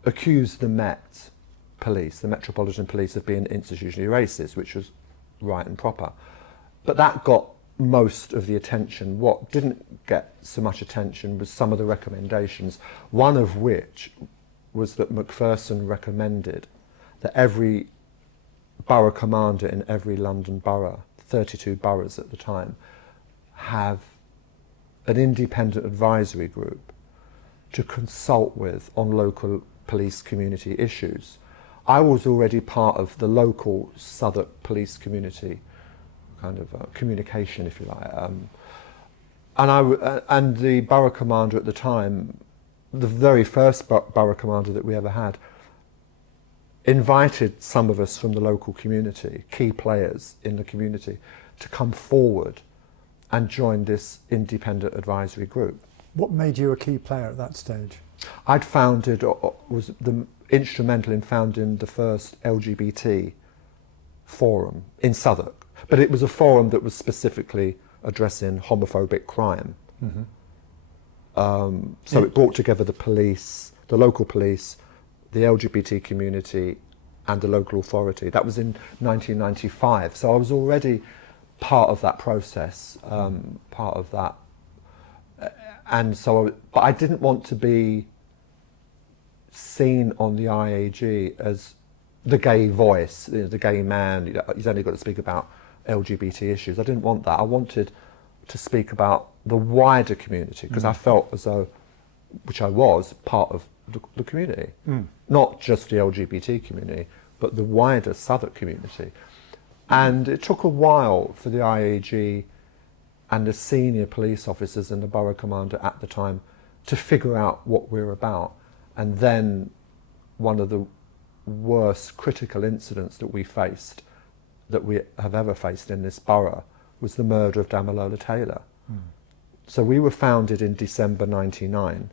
accused the Met Police, the Metropolitan Police, of being institutionally racist, which was right and proper. But that got most of the attention. What didn't get so much attention was some of the recommendations, one of which was that Macpherson recommended that every borough commander in every London borough, 32 boroughs at the time, have an independent advisory group to consult with on local police community issues. I was already part of the local Southwark police community, kind of communication, if you like. And the borough commander at the time, the very first borough commander that we ever had, invited some of us from the local community, key players in the community, to come forward and join this independent advisory group. What made you a key player at that stage? I'd founded, or was instrumental in founding the first LGBT forum in Southwark, but it was a forum that was specifically addressing homophobic crime. So it brought together the police, the local police, the LGBT community, and the local authority. That was in 1995. So I was already part of that process, part of that. And so, but I didn't want to be seen on the IAG as the gay voice, the gay man. He's only got to speak about LGBT issues. I didn't want that. I wanted to speak about the wider community, because I felt as though, which I was, part of the community. Not just the LGBT community, but the wider Southwark community. And it took a while for the IAG and the senior police officers and the borough commander at the time to figure out what we're about. And then one of the worst critical incidents that we faced, that we have ever faced in this borough, was the murder of Damilola Taylor. So we were founded in December 99.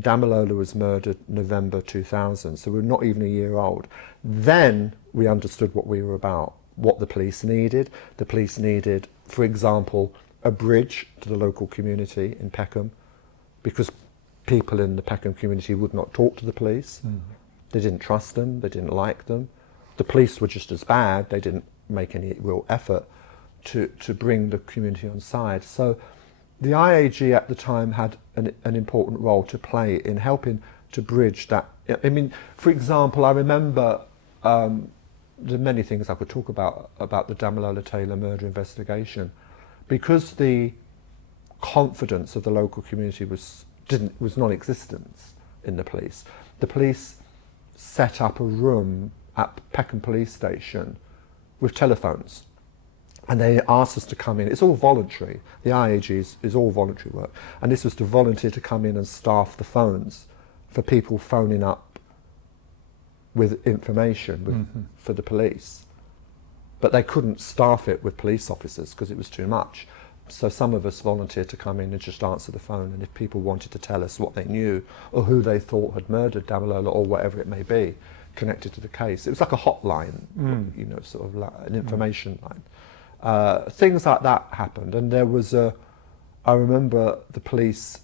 Damilola was murdered November 2000, so we were not even a year old. Then we understood what we were about, what the police needed. The police needed, for example, a bridge to the local community in Peckham, because people in the Peckham community would not talk to the police. They didn't trust them, they didn't like them. The police were just as bad, they didn't make any real effort to bring the community on side. So the IAG at the time had an important role to play in helping to bridge that. I mean, for example, I remember there are many things I could talk about the Damilola Taylor murder investigation, because the confidence of the local community was non-existent in the police. The police set up a room at Peckham police station with telephones, and they asked us to come in. It's all voluntary. The IAG is all voluntary work, and this was to volunteer to come in and staff the phones for people phoning up with information for the police. But they couldn't staff it with police officers because it was too much. So some of us volunteered to come in and just answer the phone, and if people wanted to tell us what they knew or who they thought had murdered Damilola or whatever it may be connected to the case, it was like a hotline, you know, sort of like an information line. Things like that happened, and there was I remember the police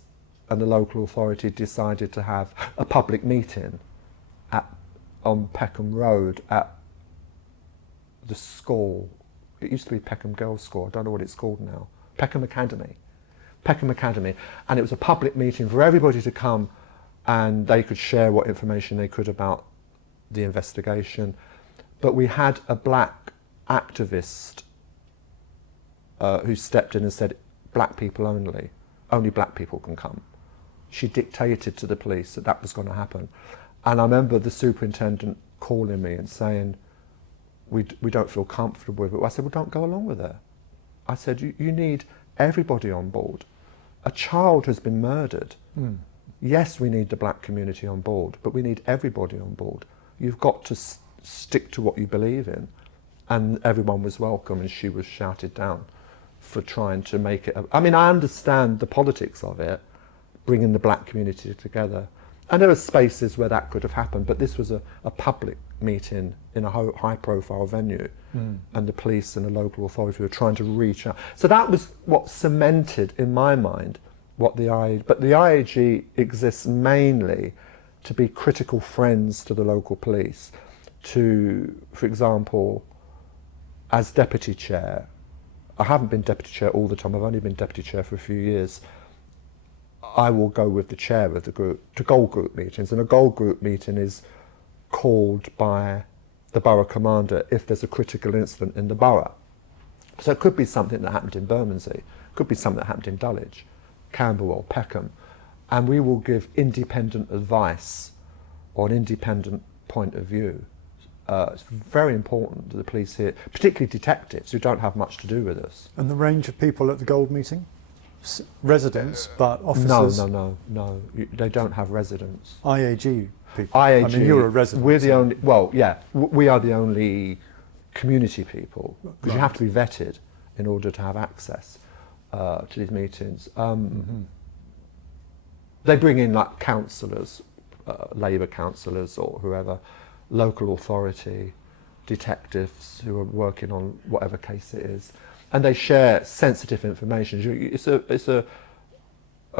and the local authority decided to have a public meeting on Peckham Road at the school. It used to be Peckham Girls' School, I don't know what it's called now. Peckham Academy. And it was a public meeting for everybody to come, and they could share what information they could about the investigation. But we had a black activist who stepped in and said, black people only black people can come. She dictated to the police that that was going to happen. And I remember the superintendent calling me and saying, we don't feel comfortable with it. I said, well, don't go along with it. I said, you need everybody on board. A child has been murdered. Yes, we need the black community on board, but we need everybody on board. You've got to stick to what you believe in. And everyone was welcome, and she was shouted down for trying to make it. I mean, I understand the politics of it, bringing the black community together. And there are spaces where that could have happened, but this was a public meeting in a high-profile venue, and the police and the local authority were trying to reach out. So that was what cemented in my mind what the IAG. But the IAG exists mainly to be critical friends to the local police. To, for example, as deputy chair, I haven't been deputy chair all the time. I've only been deputy chair for a few years. I will go with the chair of the group to goal group meetings, and a goal group meeting is called by the borough commander if there's a critical incident in the borough. So it could be something that happened in Bermondsey, could be something that happened in Dulwich, Camberwell, Peckham, and we will give independent advice or an independent point of view. It's very important that the police here, particularly detectives who don't have much to do with us. And the range of people at the gold meeting? Residents, but officers? No. They don't have residents. IAG people? IAG, I mean, you're a resident. We're the only, well, yeah, we are the only community people, because you have to be vetted in order to have access to these meetings. They bring in like councillors, Labour councillors or whoever, local authority, detectives who are working on whatever case it is, and they share sensitive information. It's a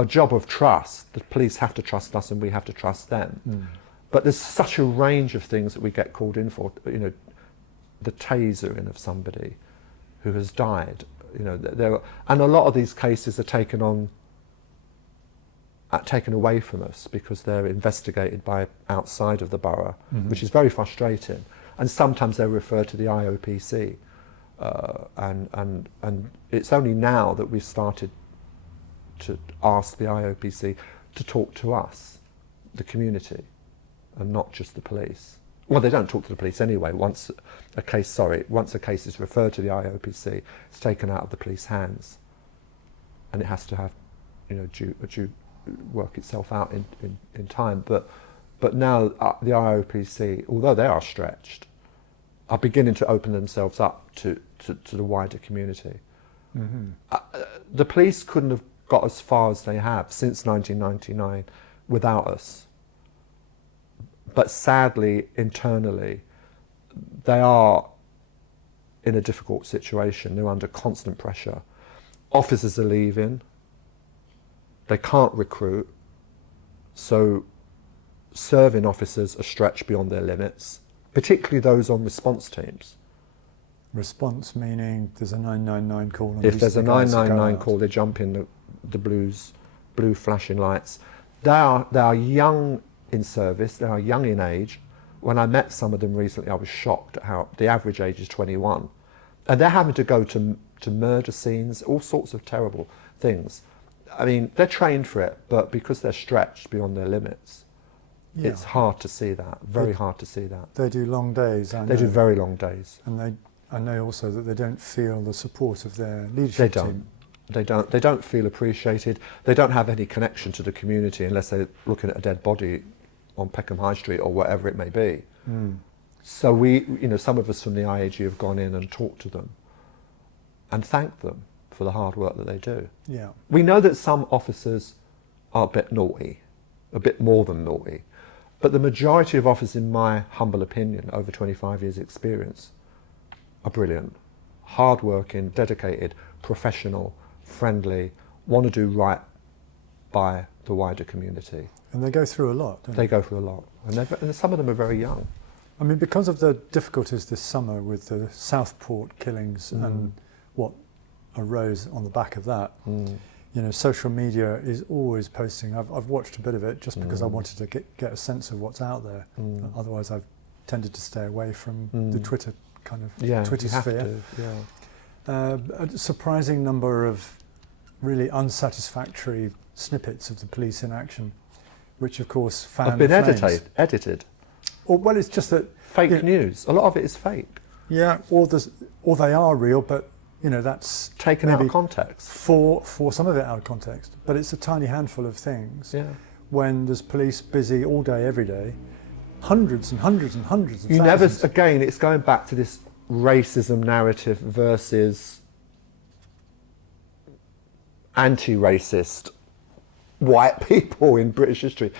job of trust. The police have to trust us and we have to trust them. But there's such a range of things that we get called in for. You know, the tasering of somebody who has died. You know, and a lot of these cases are taken away from us because they're investigated by outside of the borough, which is very frustrating. And sometimes they're referred to the IOPC, and it's only now that we've started to ask the IOPC to talk to us, the community, and not just the police. Well, they don't talk to the police anyway. Once a case is referred to the IOPC, it's taken out of the police hands, and it has to have, you know, due work itself out in time. But now the IOPC, although they are stretched, are beginning to open themselves up to the wider community. The police couldn't have got as far as they have since 1999 without us. But sadly, internally, they are in a difficult situation. They're under constant pressure. Officers are leaving. They can't recruit. So serving officers are stretched beyond their limits, particularly those on response teams. Response meaning there's a 999 call. And If there's a 999 call, they jump in the blue flashing lights. They are young in service, they are young in age. When I met some of them recently, I was shocked at how the average age is 21. And they're having to go to murder scenes, all sorts of terrible things. I mean, they're trained for it, but because they're stretched beyond their limits, it's hard to see that, very hard to see that. They do long days, I know. They do very long days. And I know also that they don't feel the support of their leadership team. They don't feel appreciated. They don't have any connection to the community unless they're looking at a dead body on Peckham High Street or whatever it may be. So some of us from the IAG have gone in and talked to them and thanked them for the hard work that they do. Yeah. We know that some officers are a bit naughty, a bit more than naughty, but the majority of officers, in my humble opinion, over 25 years experience, are brilliant, hard-working, dedicated, professional, friendly, want to do right by the wider community. And they go through a lot, don't they? They go through a lot, and some of them are very young. I mean, because of the difficulties this summer with the Southport killings and what arose on the back of that, you know, social media is always posting. I've watched a bit of it just because I wanted to get a sense of what's out there. Otherwise, I've tended to stay away from the Twitter kind of Twitter sphere. A surprising number of really unsatisfactory snippets of the police in action, which of course fan Have been flames. edited. Well, it's just that Fake news. A lot of it is fake. Yeah, or they are real, but you know that's Taken out of context. For some of it out of context. But it's a tiny handful of things. Yeah. When there's police busy all day, every day, hundreds and hundreds and hundreds of You thousands. never, again, it's going back to this racism narrative versus anti-racist white people in British history.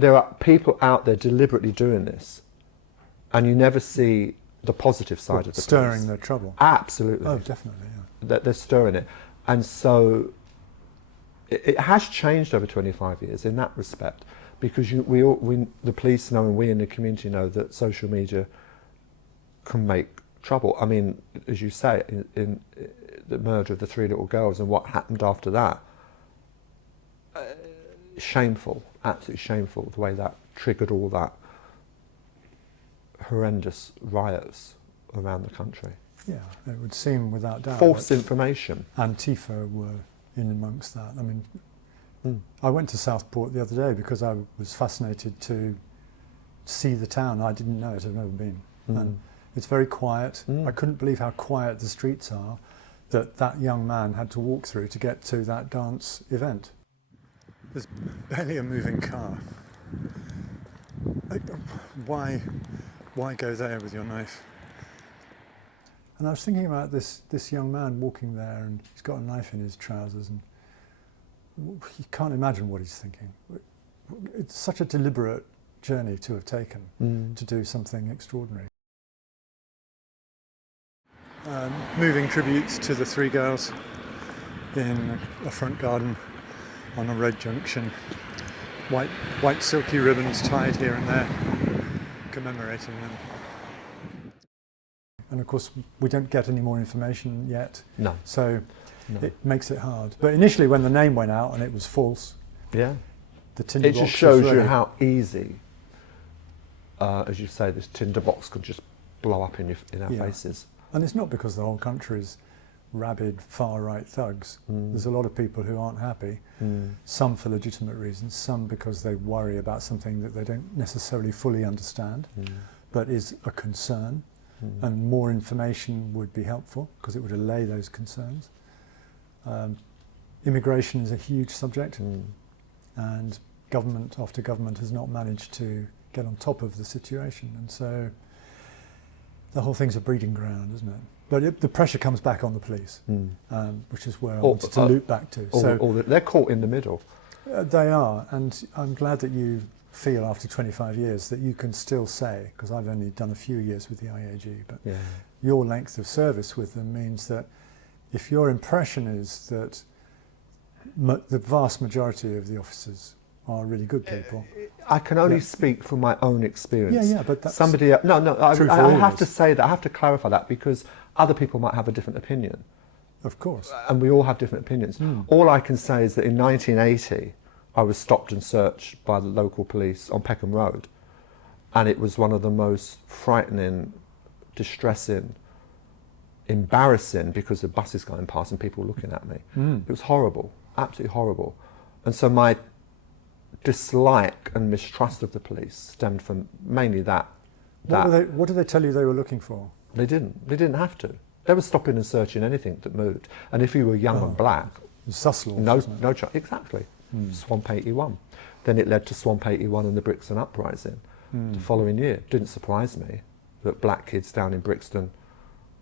There are people out there deliberately doing this, and you never see the positive side of the stirring police. their trouble. Absolutely. Oh, definitely. Yeah. They're stirring it, and so it has changed over 25 years in that respect, because the police know and we in the community know that social media can make trouble. I mean, as you say, in the murder of the 3 little girls and what happened after that, shameful, absolutely shameful, the way that triggered all that horrendous riots around the country. Yeah, it would seem without doubt. False information. Antifa were in amongst that. I mean, I went to Southport the other day because I was fascinated to see the town. I didn't know it, I've never been. And it's very quiet. I couldn't believe how quiet the streets are that young man had to walk through to get to that dance event. There's barely a moving car. Why go there with your knife? And I was thinking about this young man walking there, and he's got a knife in his trousers, and you can't imagine what he's thinking. It's such a deliberate journey to have taken to do something extraordinary. Moving tributes to the three girls in a front garden on a road junction. White silky ribbons tied here and there, commemorating them. And of course, we don't get any more information yet. No. So it makes it hard. But initially, when the name went out and it was false, Yeah. the tinder It box just shows was you ready. how easy, as you say, this tinder box could just blow up in our Yeah. faces. And it's not because the whole country is rabid far-right thugs. There's a lot of people who aren't happy, some for legitimate reasons, some because they worry about something that they don't necessarily fully understand, but is a concern. And more information would be helpful because it would allay those concerns. Immigration is a huge subject, and government after government has not managed to get on top of the situation, and so the whole thing's a breeding ground, isn't it? But the pressure comes back on the police, which is where I wanted to loop back to. They're caught in the middle. They are, and I'm glad that you feel after 25 years that you can still say, because I've only done a few years with the IAG, but your length of service with them means that if your impression is that the vast majority of the officers are really good people. I can only speak from my own experience. Yeah, but that's somebody. I true for have all to of us. say that. I have to clarify that because other people might have a different opinion, Of course. and we all have different opinions. All I can say is that in 1980, I was stopped and searched by the local police on Peckham Road, and it was one of the most frightening, distressing, embarrassing, because the buses going past and people looking at me. It was horrible, absolutely horrible. And so my dislike and mistrust of the police stemmed from mainly that. What did they tell you they were looking for? They didn't have to. They were stopping and searching anything that moved. And if you were young and black, Sussex, no chance. Exactly. Swamp 81. Then it led to Swamp 81 and the Brixton Uprising the following year. Didn't surprise me that black kids down in Brixton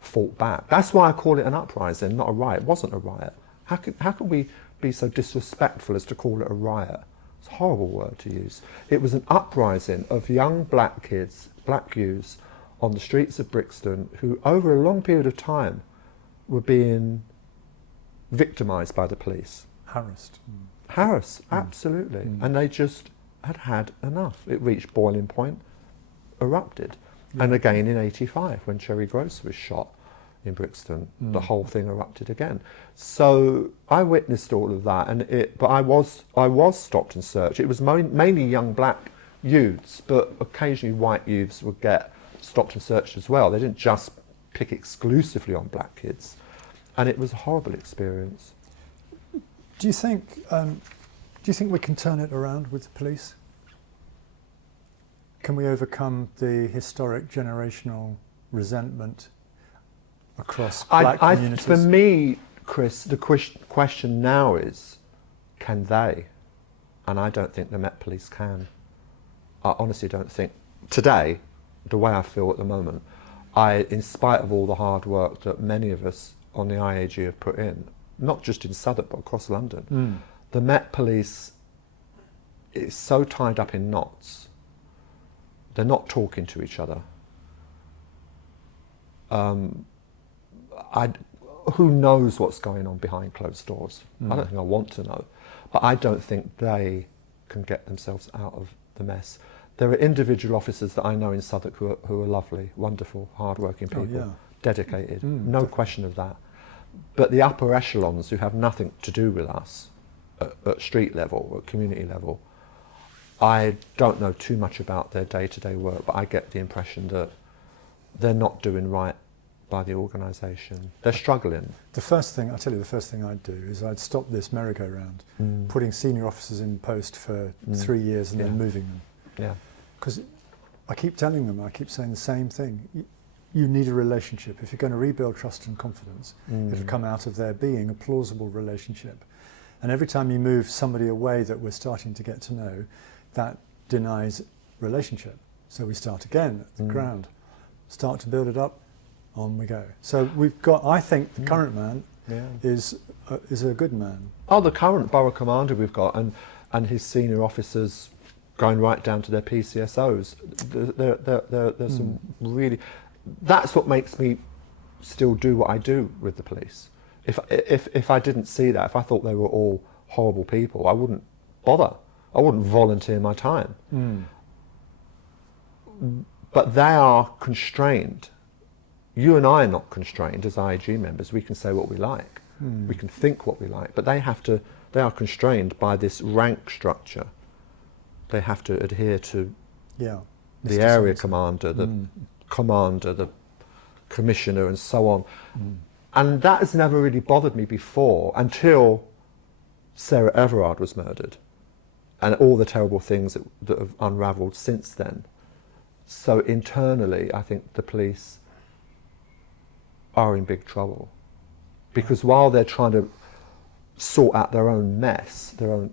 fought back. That's why I call it an uprising, not a riot. It wasn't a riot. How can we be so disrespectful as to call it a riot? It's a horrible word to use. It was an uprising of young black kids, black youths, on the streets of Brixton who, over a long period of time, were being victimised by the police. Harassed. Absolutely. And they just had enough. It reached boiling point, erupted. And again in 85, when Cherry Gross was shot in Brixton, the whole thing erupted again. So I witnessed all of that, but I was stopped and searched. It was mainly young black youths, but occasionally white youths would get stopped and searched as well. They didn't just pick exclusively on black kids, and it was a horrible experience. Do you think we can turn it around with the police? Can we overcome the historic generational resentment across black communities? For me, Chris, the question now is, can they? And I don't think the Met Police can. I honestly don't think. Today, the way I feel at the moment, in spite of all the hard work that many of us on the IAG have put in, not just in Southwark but across London, the Met Police is so tied up in knots. They're not talking to each other. Who knows what's going on behind closed doors? I don't think I want to know. But I don't think they can get themselves out of the mess. There are individual officers that I know in Southwark who are lovely, wonderful, hard-working people, dedicated, no question of that. But the upper echelons who have nothing to do with us at street level, at community level, I don't know too much about their day-to-day work, but I get the impression that they're not doing right by the organisation. They're struggling. The first thing I'd do is I'd stop this merry-go-round, putting senior officers in post for 3 years and then moving them. Yeah. Because I keep telling them, I keep saying the same thing. You need a relationship. If you're going to rebuild trust and confidence, if you come out of there being a plausible relationship. And every time you move somebody away that we're starting to get to know, that denies relationship. So we start again at the ground, start to build it up, on we go. So we've got, I think the current man is a good man. Oh, the current borough commander we've got, and his senior officers going right down to their PCSOs. There's some really. That's what makes me still do what I do with the police. If I didn't see that, if I thought they were all horrible people, I wouldn't bother. I wouldn't volunteer my time. But they are constrained. You and I are not constrained as IAG members. We can say what we like. We can think what we like. But they are constrained by this rank structure. They have to adhere to the area commander, the commander, the commissioner, and so on. And that has never really bothered me before until Sarah Everard was murdered and all the terrible things that have unravelled since then. So internally, I think the police are in big trouble, because while they're trying to sort out their own mess, their own,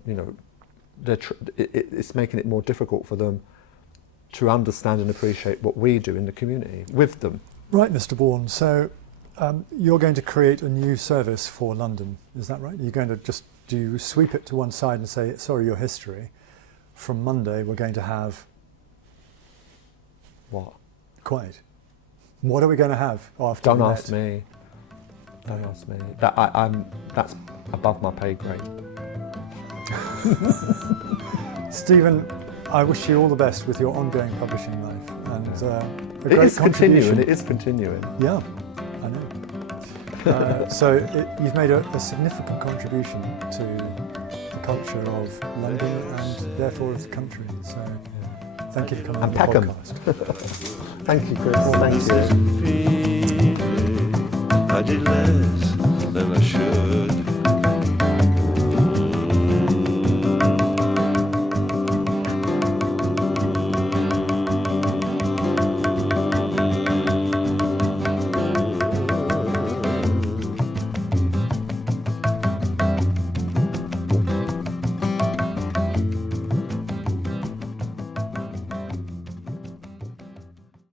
it's making it more difficult for them to understand and appreciate what we do in the community with them. Right, Mr. Bourne. So you're going to create a new service for London, is that right? You're going to just sweep it to one side and say, sorry, your history. From Monday, we're going to have what? Quite. What are we going to have after? Don't ask me. Don't ask me. That's above my pay grade. Stephen, I wish you all the best with your ongoing publishing life, and a It great is contribution. continuing. It is continuing. Yeah, I know. So you've made a significant contribution to the culture of London and therefore of the country. So thank you for coming on the Peckham. podcast. Thank you, Chris. Thank you. I did less than I should.